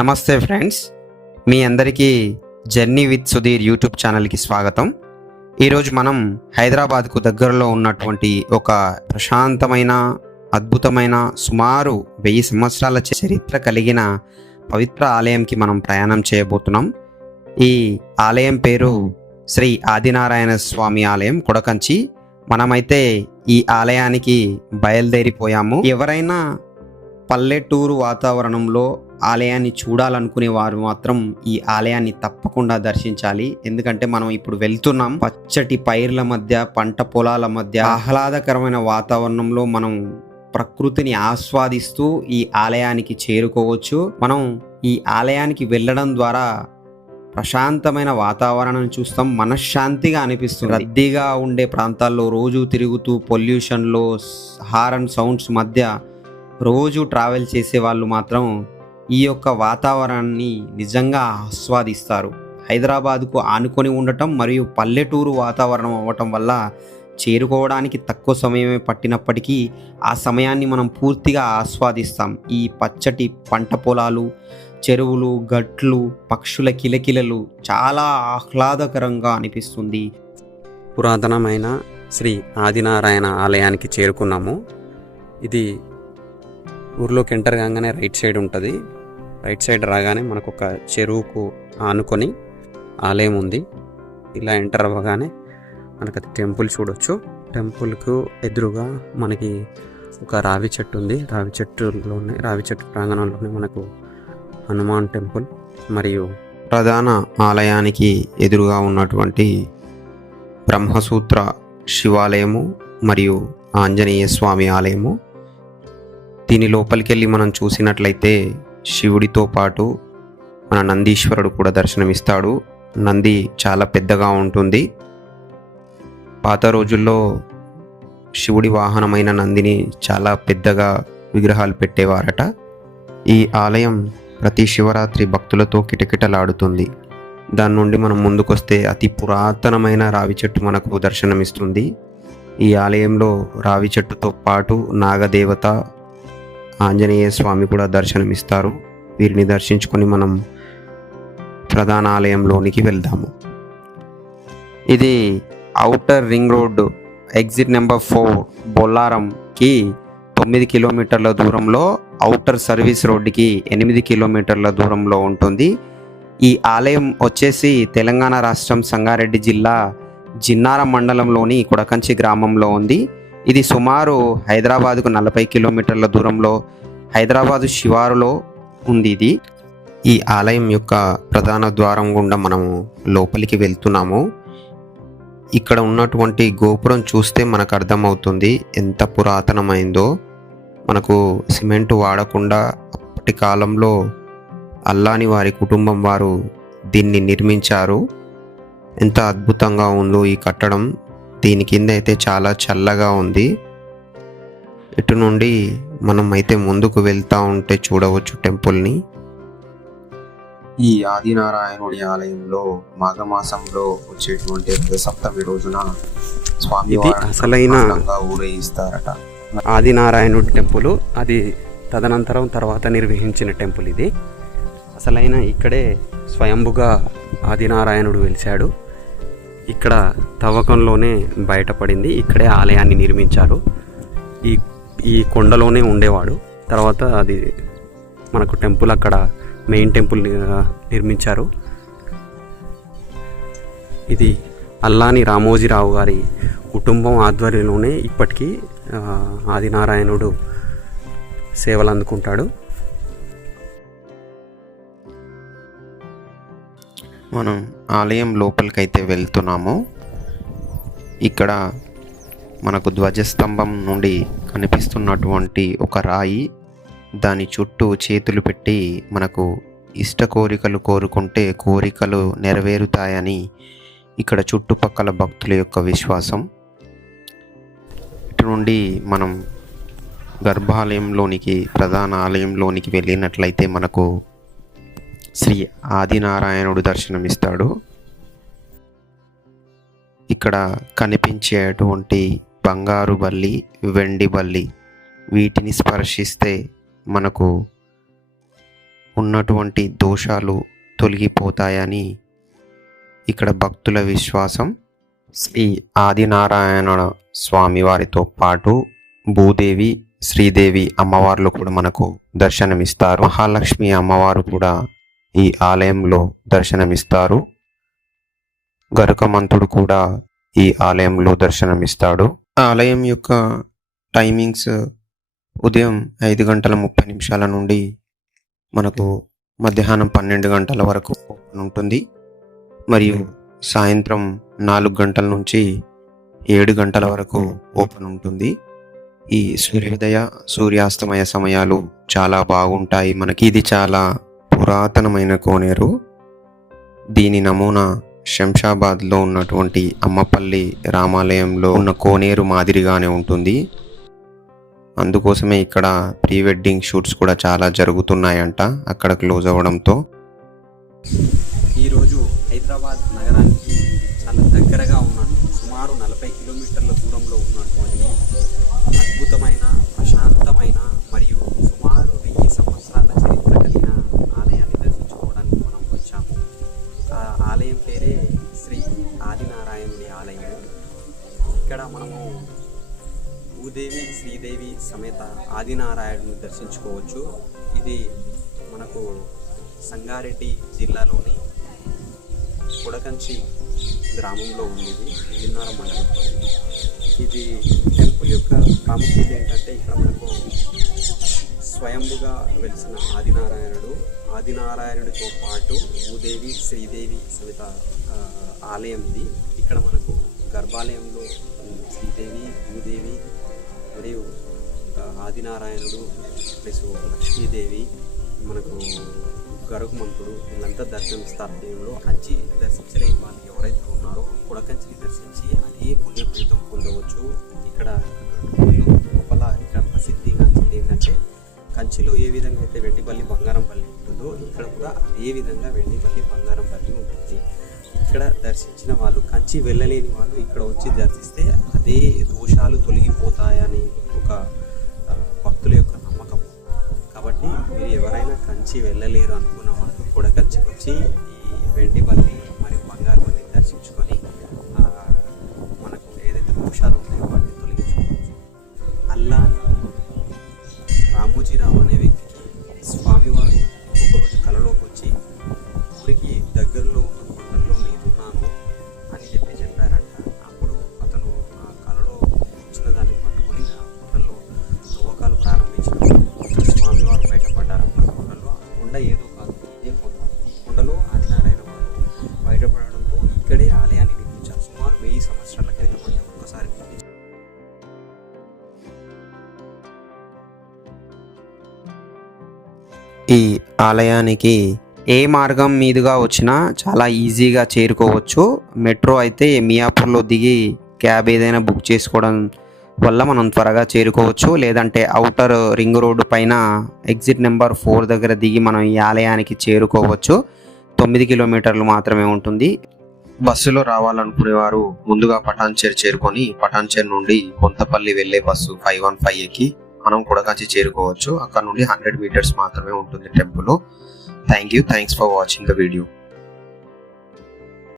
నమస్తే ఫ్రెండ్స్, మీ అందరికీ journey with Sudheer YouTube ఛానల్కి స్వాగతం. ఈరోజు మనం హైదరాబాద్కు దగ్గరలో ఉన్నటువంటి ఒక ప్రశాంతమైన అద్భుతమైన సుమారు 1000 సంవత్సరాల చరిత్ర కలిగిన పవిత్ర ఆలయంకి మనం ప్రయాణం చేయబోతున్నాం. ఈ ఆలయం పేరు శ్రీ ఆదినారాయణ స్వామి ఆలయం, కొడకంచి. మనమైతే ఈ ఆలయానికి బయలుదేరిపోయాము. ఎవరైనా పల్లెటూరు వాతావరణంలో ఆలయాన్ని చూడాలనుకునే వారు మాత్రం ఈ ఆలయాన్ని తప్పకుండా దర్శించాలి. ఎందుకంటే మనం ఇప్పుడు వెళ్తున్నాం పచ్చటి పైర్ల మధ్య, పంట పొలాల మధ్య, ఆహ్లాదకరమైన వాతావరణంలో మనం ప్రకృతిని ఆస్వాదిస్తూ ఈ ఆలయానికి చేరుకోవచ్చు. మనం ఈ ఆలయానికి వెళ్ళడం ద్వారా ప్రశాంతమైన వాతావరణాన్ని చూస్తాం, మనశ్శాంతిగా అనిపిస్తుంది. రద్దీగా ఉండే ప్రాంతాల్లో రోజు తిరుగుతూ పొల్యూషన్లో హారన్ సౌండ్స్ మధ్య రోజు ట్రావెల్ చేసే వాళ్ళు మాత్రం ఈ యొక్క వాతావరణాన్ని నిజంగా ఆస్వాదిస్తారు. హైదరాబాద్కు ఆనుకొని ఉండటం మరియు పల్లెటూరు వాతావరణం అవ్వటం వల్ల చేరుకోవడానికి తక్కువ సమయమే పట్టినప్పటికీ ఆ సమయాన్ని మనం పూర్తిగా ఆస్వాదిస్తాం. ఈ పచ్చటి పంట పొలాలు, చెరువులు, గట్లు, పక్షుల కిలకిలలు చాలా ఆహ్లాదకరంగా అనిపిస్తుంది. పురాతనమైన శ్రీ ఆదినారాయణ ఆలయానికి చేరుకున్నాము. ఇది ఊర్లోకి ఎంటర్ కాగానే రైట్ సైడ్ ఉంటుంది. రైట్ సైడ్ రాగానే మనకు ఒక చెరువుకు ఆనుకొని ఆలయం ఉంది. ఇలా ఎంటర్ అవ్వగానే మనకు అది టెంపుల్ చూడొచ్చు. టెంపుల్కు ఎదురుగా మనకి ఒక రావి చెట్టు ఉంది. రావి చెట్టు ప్రాంగణంలోనే మనకు హనుమాన్ టెంపుల్ మరియు ప్రధాన ఆలయానికి ఎదురుగా ఉన్నటువంటి బ్రహ్మసూత్ర శివాలయము మరియు ఆంజనేయ స్వామి ఆలయము. దీని లోపలికి వెళ్ళి మనం చూసినట్లయితే శివుడితో పాటు మన నందీశ్వరుడు కూడా దర్శనమిస్తాడు. నంది చాలా పెద్దగా ఉంటుంది. పాత రోజుల్లో శివుడి వాహనమైన నందిని చాలా పెద్దగా విగ్రహాలు పెట్టేవారట. ఈ ఆలయం ప్రతి శివరాత్రి భక్తులతో కిటకిటలాడుతుంది. దాని నుండి మనం ముందుకొస్తే అతి పురాతనమైన రావి చెట్టు మనకు దర్శనమిస్తుంది. ఈ ఆలయంలో రావి చెట్టుతో పాటు నాగదేవత, ఆంజనేయ స్వామి కూడా దర్శనమిస్తారు. వీరిని దర్శించుకొని మనం ప్రధాన ఆలయంలోనికి వెళ్దాము. ఇది outer ring road exit number 4 బొల్లారంకి 9 కిలోమీటర్ల దూరంలో, ఔటర్ సర్వీస్ రోడ్డుకి 8 కిలోమీటర్ల దూరంలో ఉంటుంది. ఈ ఆలయం వచ్చేసి తెలంగాణ రాష్ట్రం సంగారెడ్డి జిల్లా జిన్నారం మండలంలోని కొడకంచి గ్రామంలో ఉంది. ఇది సుమారు హైదరాబాద్కు 40 కిలోమీటర్ల దూరంలో హైదరాబాదు శివారులో ఉంది. ఇది ఈ ఆలయం యొక్క ప్రధాన ద్వారం గుండా మనము లోపలికి వెళ్తున్నాము. ఇక్కడ ఉన్నటువంటి గోపురం చూస్తే మనకు అర్థమవుతుంది ఎంత పురాతనమైందో. మనకు సిమెంటు వాడకుండా అప్పటి కాలంలో అల్లాని వారి కుటుంబం వారు దీన్ని నిర్మించారు. ఎంత అద్భుతంగా ఉందో ఈ కట్టడం. దీని కింద అయితే చాలా చల్లగా ఉంది. ఇటు నుండి మనం అయితే ముందుకు వెళ్తూ ఉంటే చూడవచ్చు టెంపుల్ని. ఈ ఆదినారాయణుడి ఆలయంలో మాఘమాసంలో వచ్చేటువంటి రథసప్తమి రోజున స్వామి అసలైన ఊరేగిస్తారట. ఆదినారాయణుడి టెంపుల్ అది తర్వాత నిర్వహించిన టెంపుల్ ఇది. అసలైన ఇక్కడే స్వయంభుగా ఆదినారాయణుడు వెలిశాడు. ఇక్కడ తవ్వకంలోనే బయటపడింది. ఇక్కడే ఆలయాన్ని నిర్మించారు. ఈ కొండలోనే ఉండేవాడు. తర్వాత అది మనకు టెంపుల్, అక్కడ మెయిన్ టెంపుల్ నిర్మించారు. ఇది అల్లాని రామోజీరావు గారి కుటుంబం ఆధ్వర్యంలోనే ఇప్పటికీ ఆదినారాయణుడు సేవలు అందుకుంటాడు. మనం ఆలయం లోపలికైతే వెళ్తున్నాము. ఇక్కడ మనకు ధ్వజస్తంభం నుండి కనిపిస్తున్నటువంటి ఒక రాయి, దాని చుట్టూ చేతులు పెట్టి మనకు ఇష్ట కోరికలు కోరుకుంటే కోరికలు నెరవేరుతాయని ఇక్కడ చుట్టుపక్కల భక్తుల యొక్క విశ్వాసం. ఇటు నుండి మనం గర్భాలయంలోనికి, ప్రధాన ఆలయంలోనికి వెళ్ళినట్లయితే మనకు శ్రీ ఆదినారాయణుడు దర్శనమిస్తాడు. ఇక్కడ కనిపించేటువంటి బంగారు బల్లి, వెండి బల్లి, వీటిని స్పర్శిస్తే మనకు ఉన్నటువంటి దోషాలు తొలగిపోతాయని ఇక్కడ భక్తుల విశ్వాసం. శ్రీ ఆదినారాయణ స్వామి వారితో పాటు భూదేవి, శ్రీదేవి అమ్మవార్లు కూడా మనకు దర్శనమిస్తారు. మహాలక్ష్మి అమ్మవారు కూడా ఈ ఆలయంలో దర్శనమిస్తారు. గరుకమంతుడు కూడా ఈ ఆలయంలో దర్శనమిస్తాడు. ఆలయం యొక్క టైమింగ్స్ ఉదయం 5:30 నుండి మనకు మధ్యాహ్నం 12 గంటల వరకు ఓపెన్ ఉంటుంది. మరియు సాయంత్రం 4 గంటల నుంచి 7 గంటల వరకు ఓపెన్ ఉంటుంది. ఈ సూర్యోదయ సూర్యాస్తమయ సమయాలు చాలా బాగుంటాయి. మనకి ఇది చాలా పురాతనమైన కోనేరు. దీని నమూనా శంషాబాద్లో ఉన్నటువంటి అమ్మపల్లి రామాలయంలో ఉన్న కోనేరు మాదిరిగానే ఉంటుంది. అందుకోసమే ఇక్కడ ప్రీ వెడ్డింగ్ షూట్స్ కూడా చాలా జరుగుతున్నాయంట అక్కడ క్లోజ్ అవ్వడంతో. ఈరోజు హైదరాబాద్ నగరానికి చాలా దగ్గరగా ఉన్నట్టు సుమారు 40 కిలోమీటర్ల దూరంలో ఉన్నటువంటి అద్భుతమైన, ప్రశాంతమైన మరియు సుమారు 1000 సంవత్సరాల చరిత్ర కలిగిన ఆలయాన్ని దర్శించుకోవడానికి మనం వచ్చాము. ఆ ఆలయం పేరే శ్రీ ఆదినారాయణుడి ఆలయం. ఇక్కడ మనము భూదేవి, శ్రీదేవి సమేత ఆదినారాయణుని దర్శించుకోవచ్చు. ఇది మనకు సంగారెడ్డి జిల్లాలోని కొడకంచి గ్రామంలో ఉంది. విన్నారం మండలంలో ఇది టెంపుల్ యొక్క ప్రాముఖ్యత ఏంటంటే ఇక్కడ మనకు స్వయంభుగా వెలిసిన ఆదినారాయణుడితో పాటు భూదేవి, శ్రీదేవి సమేత ఆలయం ఇది. ఇక్కడ మనకు గర్భాలయంలో శ్రీదేవి, భూదేవి మరియు ఆదినారాయణుడు ప్లస్ లక్ష్మీదేవి, మనకు గరుకమంతుడు వీళ్ళంతా దర్శనమిస్తారు. ఆలయంలో కంచి దర్శించలేని వాళ్ళు ఎవరైతే ఉన్నారో కొడకంచిని దర్శించి అదే పుణ్యఫలితం పొందవచ్చు. ఇక్కడ లోపల ఇక్కడ ప్రసిద్ధిగాంచింది ఏంటంటే కంచిలో ఏ విధంగా అయితే వెండిపల్లి బంగారం పల్లి ఉంటుందో ఇక్కడ కూడా అదే విధంగా వెండిపల్లి బంగారం పల్లి ఉంటుంది. ఇక్కడ దర్శించిన వాళ్ళు, కంచి వెళ్ళలేని వాళ్ళు ఇక్కడ వచ్చి దర్శిస్తే అదే దోషాలు తొలగిపోతాయని ఒక భక్తుల యొక్క నమ్మకం. కాబట్టి మీరు ఎవరైనా కంచి వెళ్ళలేరు అనుకున్న వాళ్ళు కూడా కంచికి వచ్చి ఈ వెండిపల్లి మరియు బంగారపల్లి దర్శించుకొని మనకు ఏదైతే దోషాలు ఉన్నాయో వాటిని తొలగించుకోవచ్చు. అల్లా రామోజీరావు అనే వ్యక్తికి స్వామివారు ఒకరోజు కలలోకి వచ్చి ఊరికి దగ్గరలో ఉన్న కొండల్లో నేనున్నాను అని చెప్పారంట. అప్పుడు అతను ఆ కలలో వచ్చిన దాన్ని పట్టుకొని ఆ కొండల్లో తవ్వకాలు ప్రారంభించినప్పుడు స్వామివారు బయటపడ్డారంట. కొండలో కొండ ఏదో కాదు, ఇదే కొండలో ఆదినారాయణ వారు బయటపడడంతో ఇక్కడే ఆలయాన్ని నిర్మించారు. సుమారు 1000 సంవత్సరాల క్రితం అంటే ఒక్కసారి నిర్మించారు. ఈ ఆలయానికి ఏ మార్గం మీదుగా వచ్చినా చాలా ఈజీగా చేరుకోవచ్చు. మెట్రో అయితే మియాపూర్లో దిగి క్యాబ్ ఏదైనా బుక్ చేసుకోవడం వల్ల మనం త్వరగా చేరుకోవచ్చు. లేదంటే ఔటర్ రింగ్ రోడ్డు పైన ఎగ్జిట్ నెంబర్ 4 దగ్గర దిగి మనం ఈ ఆలయానికి చేరుకోవచ్చు. 9 కిలోమీటర్లు మాత్రమే ఉంటుంది. బస్సులో రావాలనుకునేవారు ముందుగా పటాన్చేరు చేరుకొని పటాన్చేరు నుండి బొంతపల్లి వెళ్ళే బస్సు 515 ఎక్కి మనం కొడకంచి చేరుకోవచ్చు. అక్కడ నుండి 100 మీటర్స్ మాత్రమే ఉంటుంది temple. Thanks for watching the video.